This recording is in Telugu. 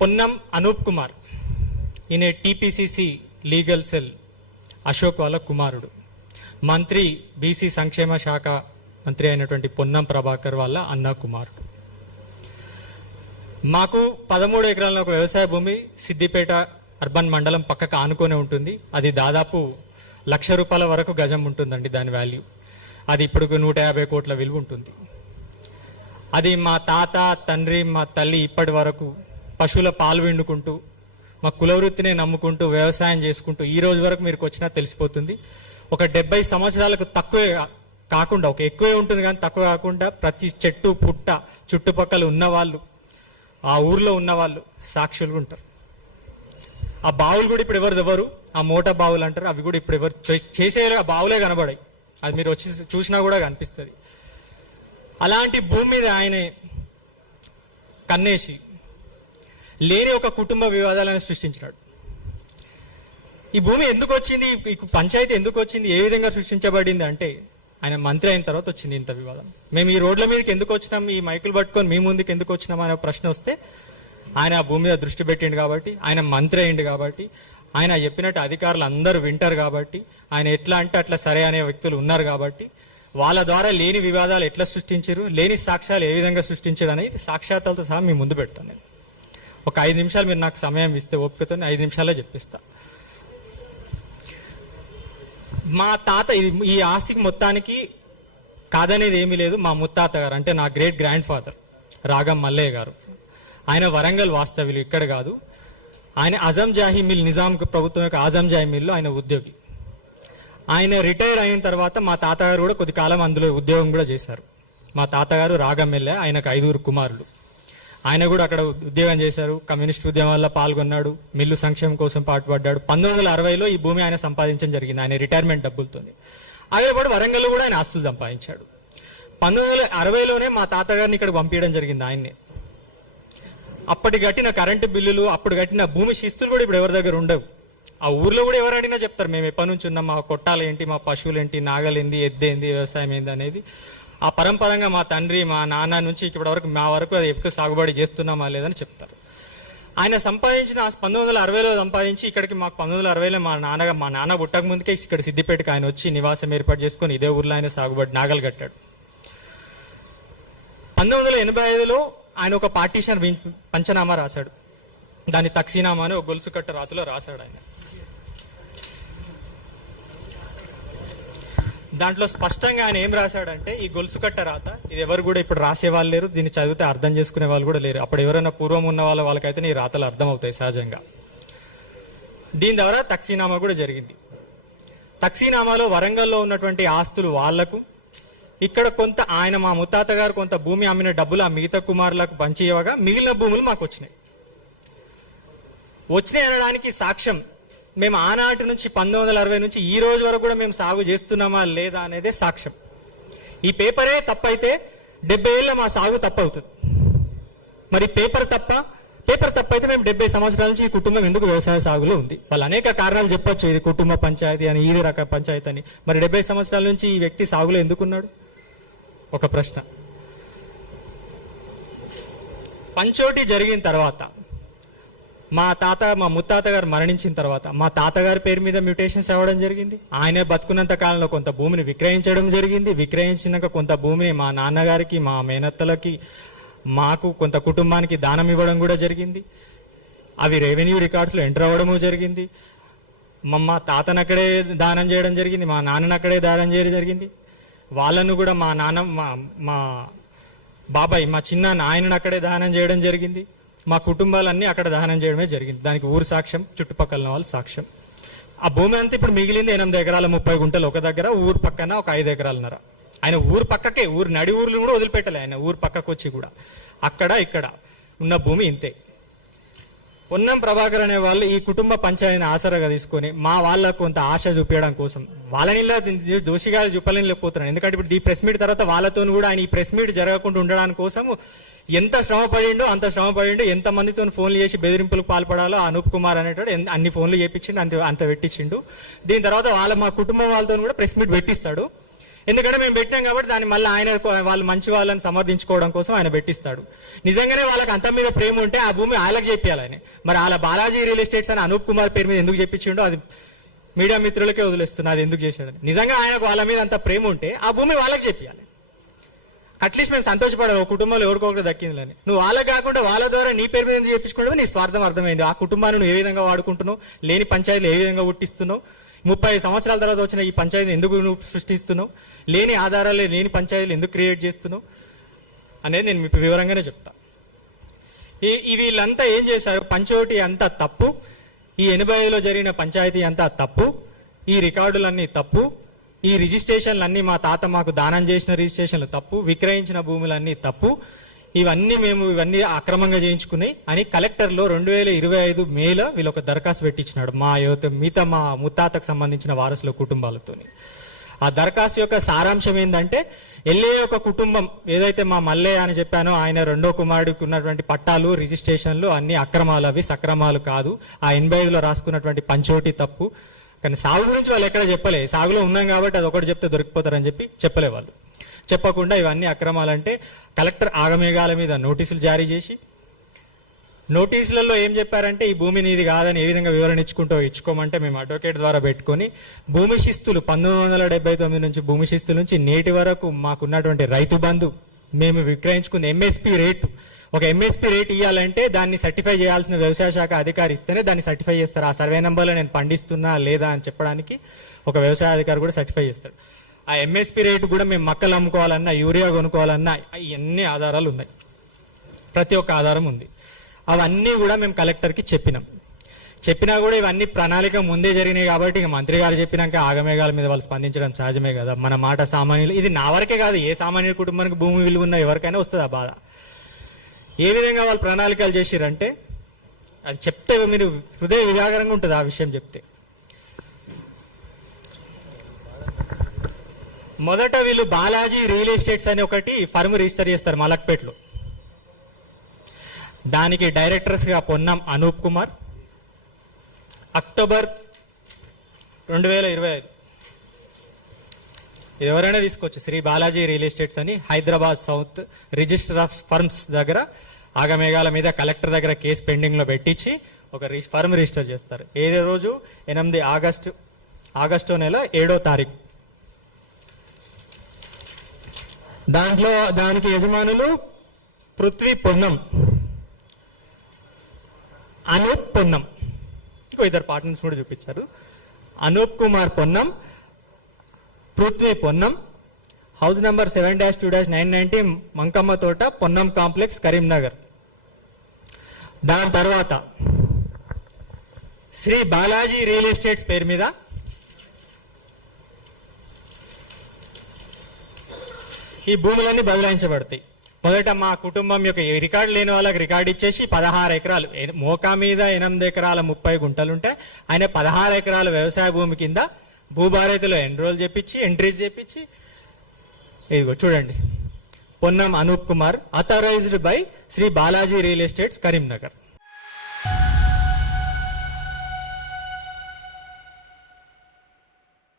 పొన్నం అనూప్ కుమార్, ఈయన టీపీసీసీ లీగల్ సెల్ అశోక్ వాళ్ళ కుమారుడు. మంత్రి బీసీ సంక్షేమ శాఖ మంత్రి అయినటువంటి పొన్నం ప్రభాకర్ వాళ్ళ అన్న కుమారుడు. మాకు 13 ఎకరాల ఒక వ్యవసాయ భూమి సిద్దిపేట అర్బన్ మండలం పక్కకు ఆనుకొని ఉంటుంది. అది దాదాపు ₹1,00,000 వరకు గజం ఉంటుందండి దాని వాల్యూ. అది ఇప్పుడు 150 కోట్ల విలువ ఉంటుంది. అది మా తాత తండ్రి మా తల్లి ఇప్పటి వరకు పశువుల పాలు విండుకుంటూ మా కులవృత్తినే నమ్ముకుంటూ వ్యవసాయం చేసుకుంటూ ఈ రోజు వరకు మీరు వచ్చినా తెలిసిపోతుంది. ఒక 70 సంవత్సరాలకు తక్కువే కాకుండా, ఒక ఎక్కువే ఉంటుంది కానీ తక్కువ కాకుండా ప్రతి చెట్టు పుట్ట చుట్టుపక్కల ఉన్నవాళ్ళు, ఆ ఊర్లో ఉన్నవాళ్ళు సాక్షులుగా ఉంటారు. ఆ బావులు కూడా ఇప్పుడు ఎవరు ఆ మోటా బావులు అంటారు, అవి కూడా ఇప్పుడు ఎవరు చేసే ఆ బావులే కనబడాయి. అది మీరు వచ్చి చూసినా కూడా కనిపిస్తుంది. అలాంటి భూమి మీద ఆయన కన్నేసి లేని ఒక కుటుంబ వివాదాలను సృష్టించినాడు. ఈ భూమి ఎందుకు వచ్చింది, ఈ పంచాయతీ ఎందుకు వచ్చింది, ఏ విధంగా సృష్టించబడింది అంటే ఆయన మంత్రి అయిన తర్వాత వచ్చింది ఇంత వివాదం. మేము ఈ రోడ్ల మీదకి ఎందుకు వచ్చినాం, ఈ మైకులు పట్టుకొని మీ ముందుకు ఎందుకు వచ్చినాం అనే ప్రశ్న వస్తే ఆయన ఆ భూమి మీద దృష్టి పెట్టిండు కాబట్టి, ఆయన మంత్రి అయిండు కాబట్టి, ఆయన చెప్పినట్టు అధికారులు అందరూ వింటారు కాబట్టి, ఆయన ఎట్లా అంటే అట్లా సరే అనే వ్యక్తులు ఉన్నారు కాబట్టి, వాళ్ళ ద్వారా లేని వివాదాలు ఎట్లా సృష్టించారు, లేని సాక్ష్యాలు ఏ విధంగా సృష్టించారు అనేది సాక్ష్యాలతో సహా మీ ముందు పెడతాను. నేను ఒక 5 నిమిషాలు మీరు నాకు సమయం ఇస్తే ఓపికతో 5 నిమిషాల్లో చెప్పిస్తా. మా తాత ఈ ఆస్తికి మొత్తానికి కాదనేది ఏమీ లేదు. మా ముత్తాత గారు అంటే నా గ్రేట్ గ్రాండ్ ఫాదర్ రాగం మల్లయ్య గారు, ఆయన వరంగల్ వాస్తవ్యులు, ఇక్కడ కాదు. ఆయన అజంజాహీ మిల్, నిజాం ప్రభుత్వం యొక్క అజంజాహీ మిల్లో ఆయన ఉద్యోగి. ఆయన రిటైర్ అయిన తర్వాత మా తాతగారు కూడా కొద్ది కాలం అందులో ఉద్యోగం కూడా చేశారు. మా తాతగారు రాగం ఎమ్మెల్యే, ఆయనకు 5 కుమారులు. ఆయన కూడా అక్కడ ఉద్యోగం చేశారు, కమ్యూనిస్ట్ ఉద్యమాల్లో పాల్గొన్నాడు, మిల్లు సంక్షేమం కోసం పాటుపడ్డాడు. 1960లో ఈ భూమి ఆయన సంపాదించడం జరిగింది ఆయన రిటైర్మెంట్ డబ్బులతో. అదే పాటు వరంగల్లో కూడా ఆయన ఆస్తులు సంపాదించాడు. 1960లోనే మా తాతగారిని ఇక్కడ పంపించడం జరిగింది ఆయన్ని. అప్పటి కట్టిన కరెంటు బిల్లులు, అప్పుడు కట్టిన భూమి శిస్తులు కూడా ఇప్పుడు ఎవరి దగ్గర ఉండవు. ఆ ఊర్లో కూడా ఎవరు అడిగినా చెప్తారు మేము ఎప్పటి నుంచి ఉన్నాం, మా కొట్టాలు ఏంటి, మా పశువులు ఏంటి, నాగలేంది, ఎద్దేంది, వ్యవసాయం ఏంది అనేది. ఆ పరంపరంగా మా తండ్రి మా నాన్న నుంచి ఇప్పటి వరకు మా వరకు అది ఎప్పుడు సాగుబడి చేస్తున్నామా లేదని చెప్తారు. ఆయన సంపాదించిన 1960లో సంపాదించి ఇక్కడికి మాకు 1960లో మా నాన్న పుట్టక ముందుకే ఇక్కడ సిద్దిపేటకి ఆయన వచ్చి నివాసం ఏర్పాటు చేసుకుని ఇదే ఊర్లో ఆయన సాగుబడి నాగలు కట్టాడు. 1985లో ఆయన ఒక పార్టీషన్ పంచనామా రాశాడు. దాని తక్సీనామా అని ఒక గొలుసు కట్ట రాతిలో రాశాడు ఆయన. దాంట్లో స్పష్టంగా ఆయన ఏం రాశాడంటే, ఈ గొలుసు కట్ట రాత ఇది ఎవరు కూడా ఇప్పుడు రాసే వాళ్ళు లేరు, దీన్ని చదివితే అర్థం చేసుకునే వాళ్ళు కూడా లేరు. అప్పుడు ఎవరైనా పూర్వం ఉన్న వాళ్ళకైతే ఈ రాతలు అర్థం అవుతాయి సహజంగా. దీని ద్వారా తక్సీనామా కూడా జరిగింది. తక్సీనామాలో వరంగల్లో ఉన్నటువంటి ఆస్తులు వాళ్లకు, ఇక్కడ కొంత ఆయన మా ముత్తాత గారు కొంత భూమి అమ్మిన డబ్బులు ఆ మిగతా కుమారులకు పంచి ఇవ్వగా మిగిలిన భూములు మాకు వచ్చినాయి అనడానికి సాక్ష్యం మేము ఆనాటి నుంచి 1960 నుంచి ఈ రోజు వరకు కూడా మేము సాగు చేస్తున్నామా లేదా అనేదే సాక్ష్యం. ఈ పేపరే తప్పైతే 70 ఏళ్ళ మా సాగు తప్పవుతుంది. మరి పేపర్ తప్పైతే మేము 70 సంవత్సరాల నుంచి ఈ కుటుంబం ఎందుకు వ్యవసాయ సాగులో ఉంది? వాళ్ళు అనేక కారణాలు చెప్పొచ్చు, ఇది కుటుంబ పంచాయతీ అని, ఈ రక పంచాయతీ అని. మరి 70 సంవత్సరాల నుంచి ఈ వ్యక్తి సాగులో ఎందుకున్నాడు? ఒక ప్రశ్న. పంచోటి జరిగిన తర్వాత మా ముత్తాత గారు మరణించిన తర్వాత మా తాతగారి పేరు మీద మ్యూటేషన్స్ అవ్వడం జరిగింది. ఆయనే బతుకున్నంత కాలంలో కొంత భూమిని విక్రయించడం జరిగింది. విక్రయించినాక కొంత భూమిని మా నాన్నగారికి, మా మేనత్తలకి, మాకు, కొంత కుటుంబానికి దానం ఇవ్వడం కూడా జరిగింది. అవి రెవెన్యూ రికార్డ్స్లో ఎంటర్ అవ్వడము జరిగింది. మా తాతను అక్కడే దానం చేయడం జరిగింది, మా నాన్నను అక్కడే దానం చేయడం జరిగింది. వాళ్ళను కూడా మా బాబాయ్, మా చిన్న ఆయనను అక్కడే దానం చేయడం జరిగింది. మా కుటుంబాలన్నీ అక్కడ దహనం చేయడమే జరిగింది. దానికి ఊరు సాక్ష్యం, చుట్టుపక్కల వాళ్ళు సాక్ష్యం. ఆ భూమి అంతా ఇప్పుడు మిగిలింది 8 ఎకరాల 30 గుంటలు ఒక దగ్గర, ఊరు పక్కన ఒక 5 ఎకరాలన్నర. ఆయన ఊరు పక్కకే, నడి ఊర్లు కూడా వదిలిపెట్టలే ఆయన. ఊరు పక్కకు వచ్చి కూడా అక్కడ ఇక్కడ ఉన్న భూమి ఇంతే. పొన్నం ప్రభాకర్ అనే వాళ్ళు ఈ కుటుంబ పంచాయతీని ఆసరాగా తీసుకొని మా వాళ్ళకు కొంత ఆశ చూపించడం కోసం వాళ్ళని దోషిగా చూపలేకపోతున్నాను. ఎందుకంటే ఇప్పుడు ఈ ప్రెస్ మీట్ తర్వాత వాళ్ళతో కూడా ఆయన ఈ ప్రెస్ మీట్ జరగకుండా ఉండడానికి కోసం ఎంత శ్రమ పడిండో అంత శ్రమ పడిండో, ఎంత మందితో ఫోన్లు చేసి బెదిరింపులకు పాల్పడాలో అనూప్ కుమార్ అనేటాడు అన్ని ఫోన్లు చేపించిండు, అంత పెట్టించిండు. దీని తర్వాత మా కుటుంబం వాళ్ళతో కూడా ప్రెస్ మీట్ పెట్టిస్తాడు. ఎందుకంటే మేము పెట్టినాం కాబట్టి దాన్ని మళ్ళీ ఆయన వాళ్ళు మంచి వాళ్ళని సమర్థించుకోవడం కోసం ఆయన పెట్టిస్తాడు. నిజంగానే వాళ్ళకి అంత మీద ప్రేమ ఉంటే ఆ భూమి వాళ్ళకి చెప్పాలని. మరి వాళ్ళ బాలాజీ రియల్ ఎస్టేట్స్ అని అనూప్ కుమార్ పేరు మీద ఎందుకు చెప్పించిండో అది మీడియా మిత్రులకే వదిలేస్తున్నా, అది ఎందుకు చేశాడని. నిజంగా ఆయనకు వాళ్ళ మీద అంత ప్రేమ ఉంటే ఆ భూమి వాళ్ళకి చెప్పాలి. అట్లీస్ట్ మేము సంతోషపడాలి, ఒక కుటుంబంలో ఎవరికొకరు దక్కిందని. నువ్వు వాళ్ళకి కాకుండా వాళ్ళ ద్వారా నీ పేరు మీద ఎందుకు చెప్పించుకోవడం, నీ స్వార్థం అర్థమైంది. ఆ కుటుంబాన్ని నువ్వు ఏ విధంగా వాడుకుంటున్నావు, లేని పంచాయతీలు ఏ విధంగా పుట్టిస్తున్నావు, 35 సంవత్సరాల తర్వాత వచ్చిన ఈ పంచాయతీని ఎందుకు నువ్వు సృష్టిస్తున్నావు, లేని ఆధారాలు లేని పంచాయతీలు ఎందుకు క్రియేట్ చేస్తున్నావు అనేది నేను మీకు వివరంగానే చెప్తా. వీళ్ళంతా ఏం చేశారు, పంచోటి అంతా తప్పు, ఈ 85లో జరిగిన పంచాయతీ అంతా తప్పు, ఈ రికార్డులన్నీ తప్పు, ఈ రిజిస్ట్రేషన్లన్నీ మా తాత మాకు దానం చేసిన రిజిస్ట్రేషన్లు తప్పు, విక్రయించిన భూములన్నీ తప్పు, ఇవన్నీ అక్రమంగా చేయించుకున్నాయి అని కలెక్టర్లో 2025 మేలో వీళ్ళు ఒక దరఖాస్తు పెట్టించినాడు మిగతా మా ముత్తాతకు సంబంధించిన వారసుల కుటుంబాలతోని. ఆ దరఖాస్తు యొక్క సారాంశం ఏంటంటే, ఎల్ఏ ఒక కుటుంబం ఏదైతే మా మల్లయ్య అని చెప్పానో ఆయన రెండో కుమారుడికి ఉన్నటువంటి పట్టాలు రిజిస్ట్రేషన్లు అన్ని అక్రమాలు, అవి సక్రమాలు కాదు, ఆ 85లో రాసుకున్నటువంటి పంచోటి తప్పు. కానీ సాగు గురించి వాళ్ళు ఎక్కడ చెప్పలే, సాగులో ఉన్నాం కాబట్టి అది ఒకటి చెప్తే దొరికిపోతారని చెప్పి చెప్పలే వాళ్ళు. చెప్పకుండా ఇవన్నీ అక్రమాలంటే కలెక్టర్ ఆగమేఘాల మీద నోటీసులు జారీ చేసి, నోటీసులలో ఏం చెప్పారంటే ఈ భూమి నీది కాదని ఏ విధంగా వివరణ ఇచ్చుకోమంటే మేము అడ్వకేట్ ద్వారా పెట్టుకొని భూమి శిస్తులు 1979 నుంచి భూమి శిస్తుల నుంచి నేటి వరకు మాకున్నటువంటి రైతు బంధు, మేము విక్రయించుకున్న ఎంఎస్పి రేటు, ఒక ఎంఎస్పి రేట్ ఇవ్వాలంటే దాన్ని సర్టిఫై చేయాల్సిన వ్యవసాయ శాఖ అధికారి ఇస్తేనే దాన్ని సర్టిఫై చేస్తారు. ఆ సర్వే నెంబర్లో నేను పండిస్తున్నా లేదా అని చెప్పడానికి ఒక వ్యవసాయ అధికారి కూడా సర్టిఫై చేస్తాడు. ఆ ఎంఎస్పి రేటు కూడా మేము మక్కలు అమ్ముకోవాలన్నా, యూరియా కొనుక్కోవాలన్నా ఇవన్నీ ఆధారాలు ఉన్నాయి, ప్రతి ఒక్క ఆధారం ఉంది. అవన్నీ కూడా మేము కలెక్టర్కి చెప్పినా కూడా ఇవన్నీ ప్రణాళిక ముందే జరిగినాయి కాబట్టి ఇక మంత్రి గారు చెప్పినాక ఆగమేఘాల మీద వాళ్ళు స్పందించడం సహజమే కదా. మన మాట సామాన్యులు, ఇది నా వరకే కాదు, ఏ సామాన్య కుటుంబానికి భూమి విలువ ఉన్న ఎవరికైనా వస్తుంది ఆ బాధ. ఏ విధంగా వాళ్ళు ప్రణాళికలు చేసిరంటే అది చెప్తే మీరు హృదయ విధాకరంగా ఉంటుంది ఆ విషయం చెప్తే. మొదట వీళ్ళు బాలాజీ రియల్ ఎస్టేట్స్ అని ఒకటి ఫర్మ్ రిజిస్టర్ చేస్తారు మలక్పేటలో. దానికి డైరెక్టర్స్గా పొన్నం అనూప్ కుమార్. అక్టోబర్ 2025 ఎవరైనా తీసుకోవచ్చు, శ్రీ బాలాజీ రియల్ ఎస్టేట్స్ అని Hyderabad south register of firms దగ్గర ఆగమేఘాల మీద కలెక్టర్ దగ్గర కేసు పెండింగ్ లో పెట్టించి ఒక ఫర్మ్ రిజిస్టర్ చేస్తారు. ఏదో రోజు 8 ఆగస్టు నెల 7వ తారీఖు. దానికి యజమానులు పృథ్వీ పొన్నం, అనూప్ పొన్నం, ఇంకో ఇద్దరు పార్ట్నర్స్ కూడా చూపించారు. అనూప్ కుమార్ పొన్నం, పృథ్వీ పొన్నం, హౌస్ నంబర్ 7-2-990 మంకమ్మ తోట, పొన్నం కాంప్లెక్స్, కరీంనగర్. దాని తర్వాత శ్రీ బాలాజీ రియల్ ఎస్టేట్స్ పేరు మీద ఈ భూములన్నీ బదలాయించబడతాయి. మొదట మా కుటుంబం యొక్క రికార్డు లేని వాళ్ళకి రికార్డు ఇచ్చేసి 16 ఎకరాలు, మోకా మీద 8 ఎకరాల 30 గుంటలుంటే ఆయన 16 ఎకరాల వ్యవసాయ భూమి కింద భూభారతిలో ఎంట్రీస్ చేపించి ఇదిగో చూడండి, Ponnam Anoop Kumar, authorised by Sri Balaji real estates, Karimnagar.